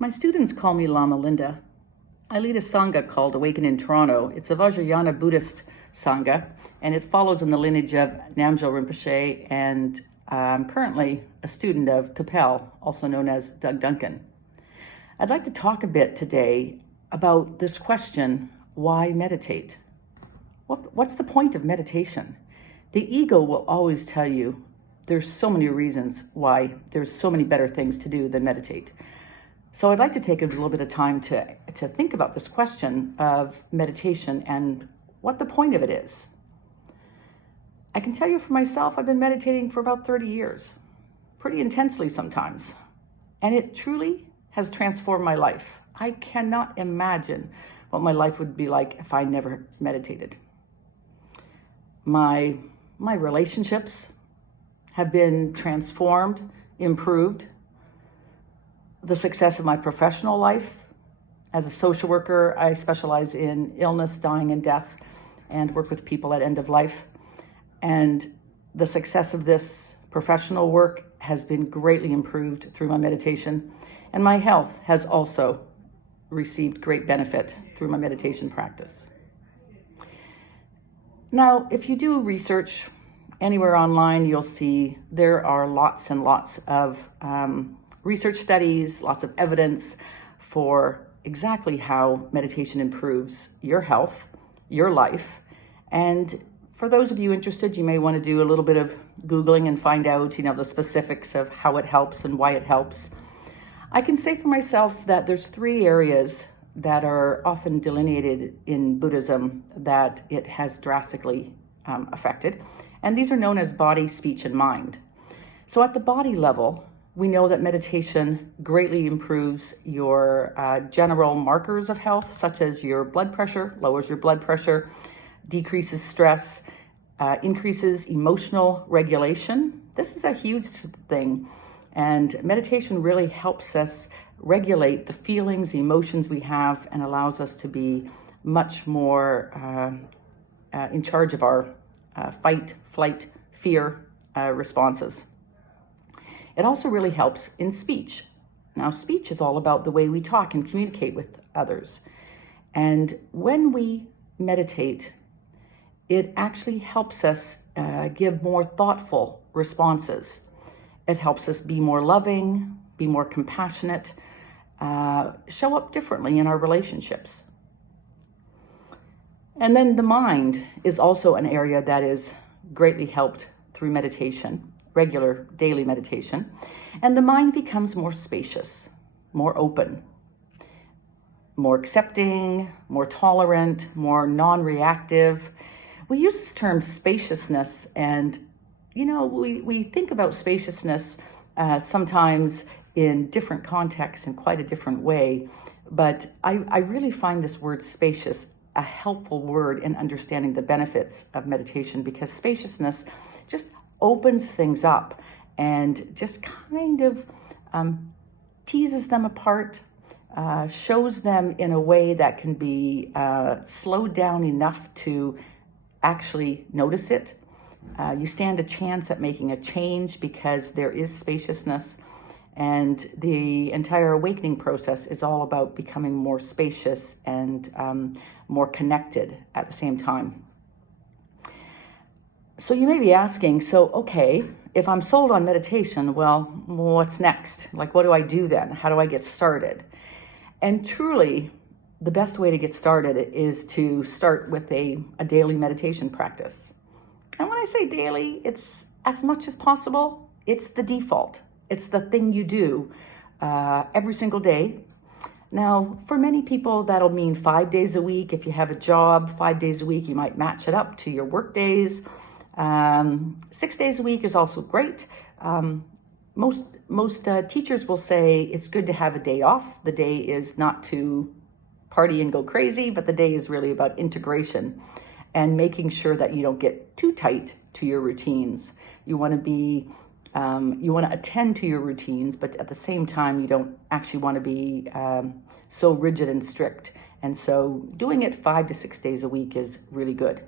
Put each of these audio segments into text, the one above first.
My students call me Lama Linda. I lead a Sangha called Awaken in Toronto. It's a Vajrayana Buddhist Sangha, and it follows in the lineage of Namgyal Rinpoche, and I'm currently a student of Capel, also known as Doug Duncan. I'd like to talk a bit today about this question, why meditate? What's the point of meditation? The ego will always tell you there's so many reasons why there's so many better things to do than meditate. So I'd like to take a little bit of time to think about this question of meditation and what the point of it is. I can tell you for myself, I've been meditating for about 30 years, pretty intensely sometimes, and it truly has transformed my life. I cannot imagine what my life would be like if I never meditated. My relationships have been transformed, improved. The success of my professional life. As a social worker, I specialize in illness, dying, and death, and work with people at end of life. And the success of this professional work has been greatly improved through my meditation. And my health has also received great benefit through my meditation practice. Now, if you do research anywhere online, you'll see there are lots and lots of research studies, lots of evidence for exactly how meditation improves your health, your life. And for those of you interested, you may want to do a little bit of Googling and find out, the specifics of how it helps and why it helps. I can say for myself that there's 3 areas that are often delineated in Buddhism that it has drastically affected. And these are known as body, speech, and mind. So at the body level, we know that meditation greatly improves your general markers of health, such as your blood pressure, lowers your blood pressure, decreases stress, increases emotional regulation. This is a huge thing. And meditation really helps us regulate the feelings, the emotions we have, and allows us to be much more in charge of our fight, flight, fear responses. It also really helps in speech. Now, speech is all about the way we talk and communicate with others. And when we meditate, it actually helps us give more thoughtful responses. It helps us be more loving, be more compassionate, show up differently in our relationships. And then the mind is also an area that is greatly helped through meditation, regular daily meditation, and the mind becomes more spacious, more open, more accepting, more tolerant, more non-reactive. We use this term spaciousness, and we think about spaciousness sometimes in different contexts in quite a different way, but I really find this word spacious a helpful word in understanding the benefits of meditation, because spaciousness just opens things up and just kind of teases them apart, shows them in a way that can be slowed down enough to actually notice it. You stand a chance at making a change because there is spaciousness, and the entire awakening process is all about becoming more spacious and more connected at the same time. So you may be asking, okay, if I'm sold on meditation, well, what's next? Like, what do I do then? How do I get started? And truly, the best way to get started is to start with a daily meditation practice. And when I say daily, it's as much as possible. It's the default. It's the thing you do every single day. Now, for many people, that'll mean 5 days a week. If you have a job, 5 days a week, you might match it up to your work days. 6 days a week is also great. Most teachers will say it's good to have a day off. The day is not to party and go crazy, but the day is really about integration and making sure that you don't get too tight to your routines. You want to attend to your routines, but at the same time, you don't actually want to be so rigid and strict. And so doing it 5 to 6 days a week is really good.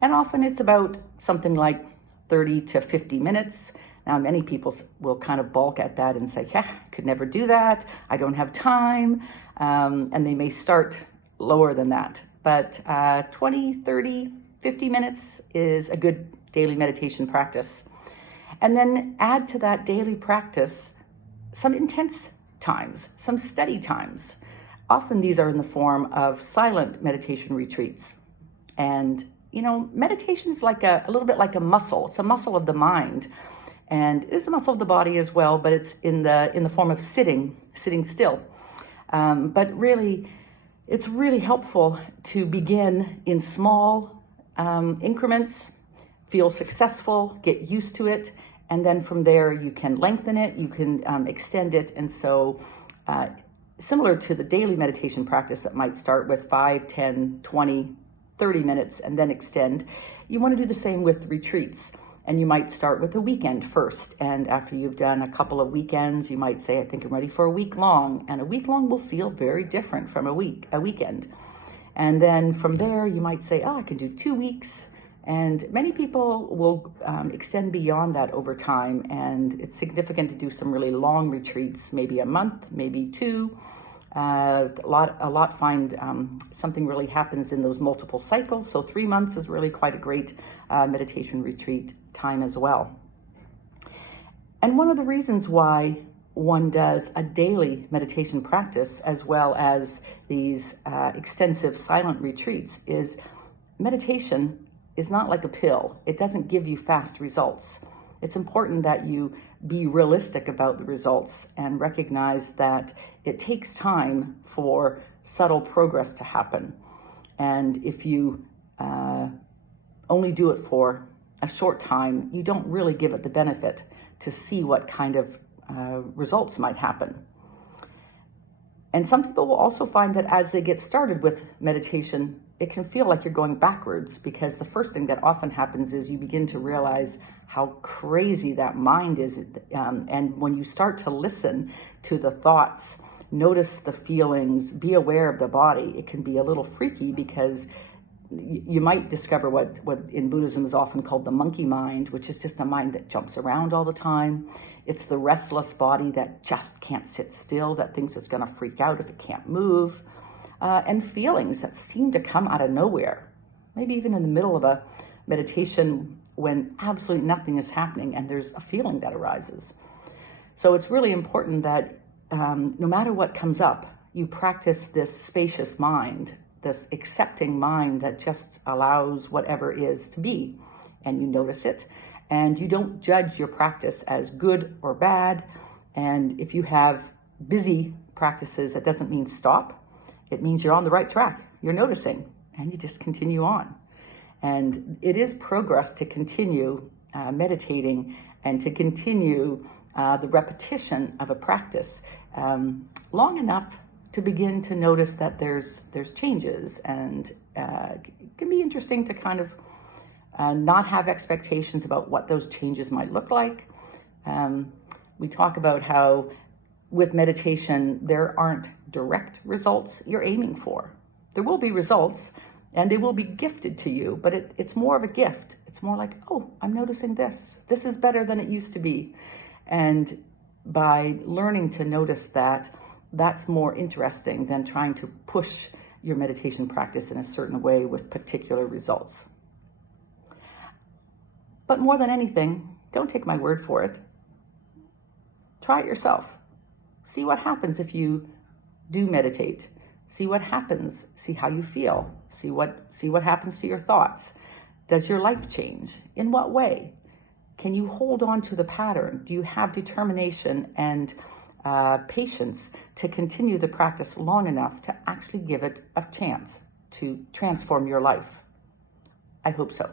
And often it's about something like 30 to 50 minutes. Now, many people will kind of balk at that and say, yeah, I could never do that. I don't have time. And they may start lower than that. But 20, 30, 50 minutes is a good daily meditation practice. And then add to that daily practice some intense times, some steady times. Often these are in the form of silent meditation retreats. And, meditation is like a little bit like a muscle. It's a muscle of the mind. And it is a muscle of the body as well, but it's in the form of sitting still. But really, it's really helpful to begin in small increments, feel successful, get used to it, and then from there you can lengthen it, you can extend it. And so similar to the daily meditation practice that might start with 5, 10, 20, 30 minutes and then extend, you want to do the same with retreats. And you might start with a weekend first. And after you've done a couple of weekends, you might say, I think I'm ready for a week long. And a week long will feel very different from a weekend. And then from there, you might say, I can do 2 weeks. And many people will extend beyond that over time. And it's significant to do some really long retreats, maybe a month, maybe 2. A lot find something really happens in those multiple cycles. So 3 months is really quite a great meditation retreat time as well. And one of the reasons why one does a daily meditation practice as well as these extensive silent retreats is meditation is not like a pill. It doesn't give you fast results. It's important that you be realistic about the results and recognize that it takes time for subtle progress to happen. And if you only do it for a short time, you don't really give it the benefit to see what kind of results might happen. And some people will also find that as they get started with meditation, it can feel like you're going backwards, because the first thing that often happens is you begin to realize how crazy that mind is. And when you start to listen to the thoughts, notice the feelings, be aware of the body, it can be a little freaky, because you might discover what in Buddhism is often called the monkey mind, which is just a mind that jumps around all the time. It's the restless body that just can't sit still, that thinks it's going to freak out if it can't move. And feelings that seem to come out of nowhere, maybe even in the middle of a meditation when absolutely nothing is happening and there's a feeling that arises. So it's really important that no matter what comes up, you practice this spacious mind, this accepting mind that just allows whatever is to be, and you notice it, and you don't judge your practice as good or bad. And if you have busy practices, that doesn't mean stop. It means you're on the right track. You're noticing, and you just continue on. And it is progress to continue meditating and to continue the repetition of a practice long enough to begin to notice that there's changes. And it can be interesting to kind of not have expectations about what those changes might look like. We talk about how with meditation, there aren't direct results you're aiming for. There will be results, and they will be gifted to you, but it's more of a gift. It's more like, oh, I'm noticing this. This is better than it used to be. And by learning to notice that, that's more interesting than trying to push your meditation practice in a certain way with particular results. But more than anything, don't take my word for it. Try it yourself. See what happens if you do meditate. See what happens. See how you feel. See what happens to your thoughts. Does your life change? In what way? Can you hold on to the pattern? Do you have determination and patience to continue the practice long enough to actually give it a chance to transform your life? I hope so.